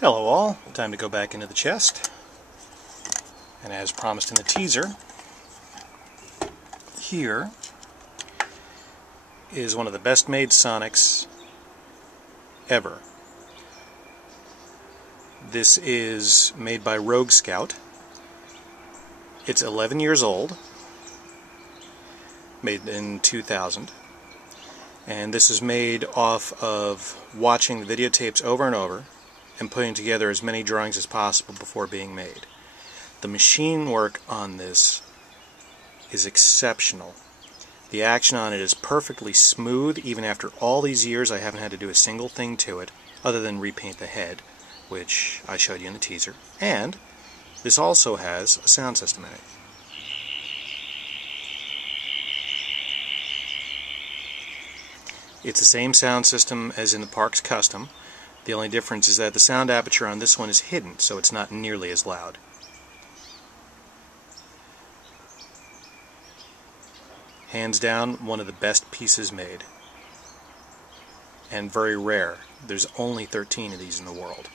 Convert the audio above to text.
Hello all, time to go back into the chest, and as promised in the teaser, here is one of the best made Sonics ever. This is made by RogueScout. It's 11 years old, made in 2000, and this is made off of watching the videotapes over and over and putting together as many drawings as possible before being made. The machine work on this is exceptional. The action on it is perfectly smooth. Even after all these years, I haven't had to do a single thing to it other than repaint the head, which I showed you in the teaser. And this also has a sound system in it. It's the same sound system as in the Parks Custom. The only difference is that the sound aperture on this one is hidden, so it's not nearly as loud. Hands down, one of the best pieces made. And very rare. There's only 13 of these in the world.